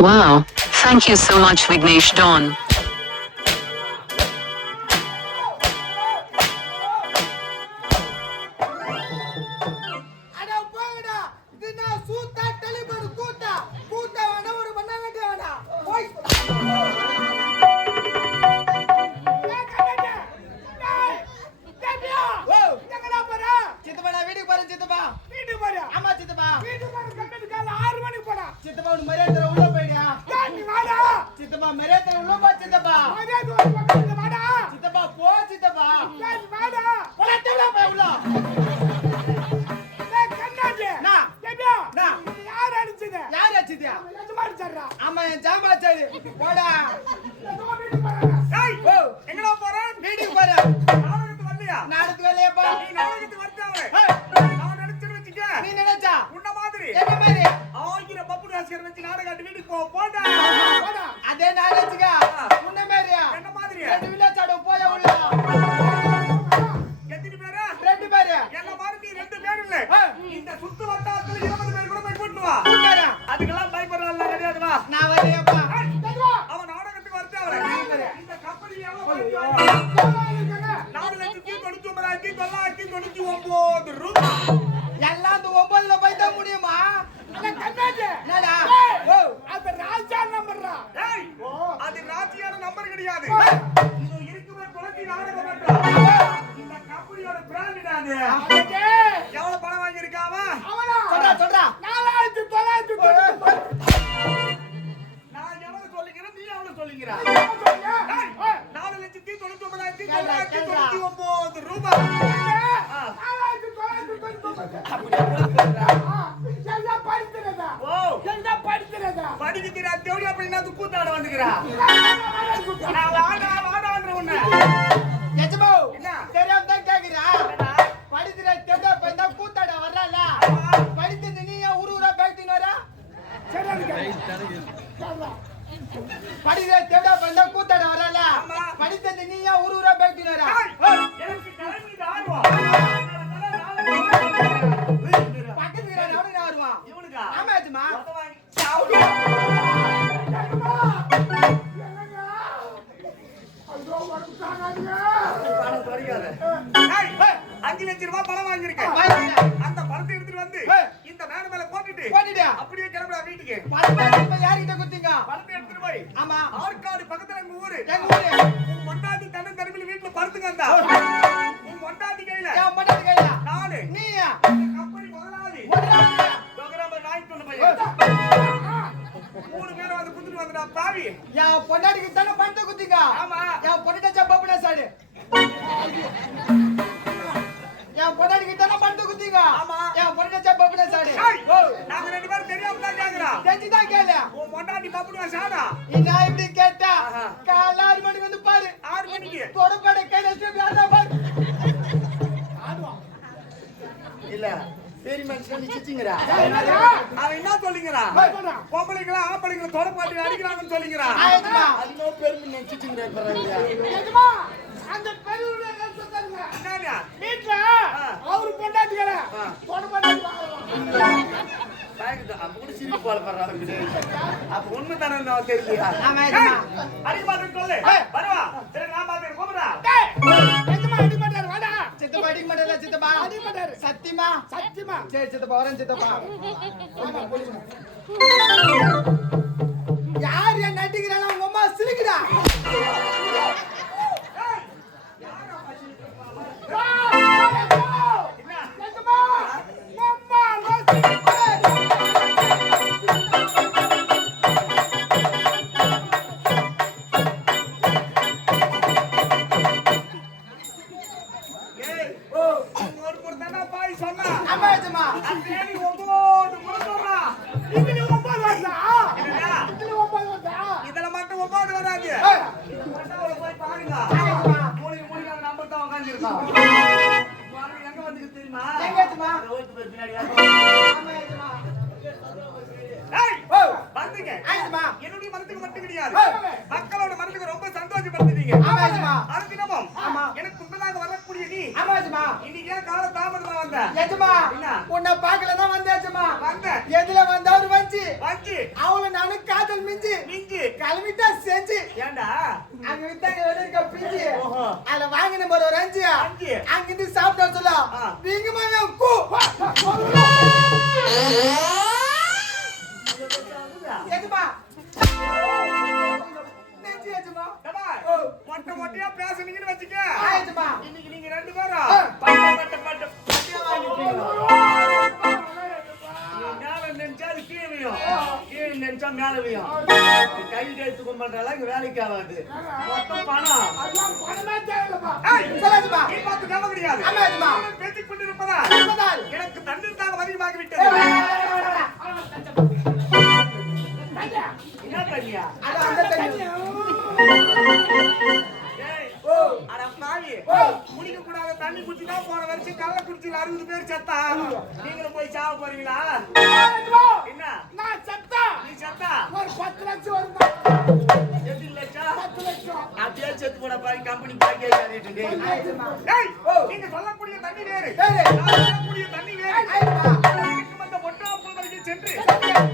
Wow, thank you so much Vignesh Don. தெரியுமா? எங்க எஜமா? ரோட்டு பேர் பின்னாடி ஆமா எஜமா. ஏய் ஓ வந்துங்க. எஜமா. என்னுடைய மனசுக்கு மட்டும் கிடையாது. ஓ. மக்களோட மனசுக்கு ரொம்ப சந்தோஷப்படுத்துறீங்க. ஆமா எஜமா. அனுதினமும் ஆமா. எனக்கு முன்னதாக வரக்கூடிய நீ ஆமா எஜமா. இன்னைக்கு ஏன் கால தாமதமா வந்த? எஜமா. என்ன? உன்னை பார்க்கல தான் வந்தேன் எஜமா. வந்த. எதுல வந்தவர் வந்து வந்து அவள நானு காதல் மிஞ்சி மிஞ்சி கிளம்பிட்டா செஞ்சு ஏண்டா? அங்க வித்தாங்க வெளிய இருக்க பிஞ்சி ஓஹோ. அதுல வாங்கின போற ஒரு அஞ்சு அஞ்சு. அங்கிருந்து சாப்பிட்டா சொல்ல ஆ. நீங்க மாங்க கூ எஜமா நெஞ்சு எஜமா. டபா. ஓ. மொட்டை மொட்டையா பேசுனீங்கன்னு வச்சுக்க. ஆ, எஜமா. இன்னைக்கு நீங்க ரெண்டு பேரும் ஆ. பட்ட பட்டியா வாங்கிட்டீங்க. மேல நினைச்சா அது கீழே விழும். கீழே நினைச்சா மேல விழும். கை கைத்து கும்பிடுறால இங்க வேலைக்கு ஆகாது. மொத்தம் பணம். ஏய், சொல்ல எஜமா. நீ பார்த்து தேவை கிடையாது. ஆமா, எஜமா. நீங்கள் பேசிக் கொண்டிருப்பதா? என்பதால் எனக்கு தண்ணீர் தாக அதிகமாகி விட்டது. என்ன தண்ணியா? அது அந்த தண்ணி. ஏய், ஓ அட பாவி. ஓ. குடிக்க கூடாத தண்ணி குடிச்சு தான் போன வருஷம் கள்ள குடிச்சு 60 பேர் செத்தா. நீங்களும் போய் சாவ போறீங்களா? என்ன? நான் சத்தா நீ செத்தா? ஒரு 10 லட்சம் வருமா? 8 லட்சம். 10 லட்சம். அப்படியே செத்து போன பாரு கம்பெனி பாக்கி ஆயிட்டு டேய். எஜமா. ஏய், ஓ. நீங்க சொல்லக்கூடிய தண்ணி வேறு. வேறு. நான் சொல்லக்கூடிய தண்ணி வேறு. எஜமா. எனக்கு வந்த ஒட்டா புல்வரைக்கு சென்று சத்தியம்.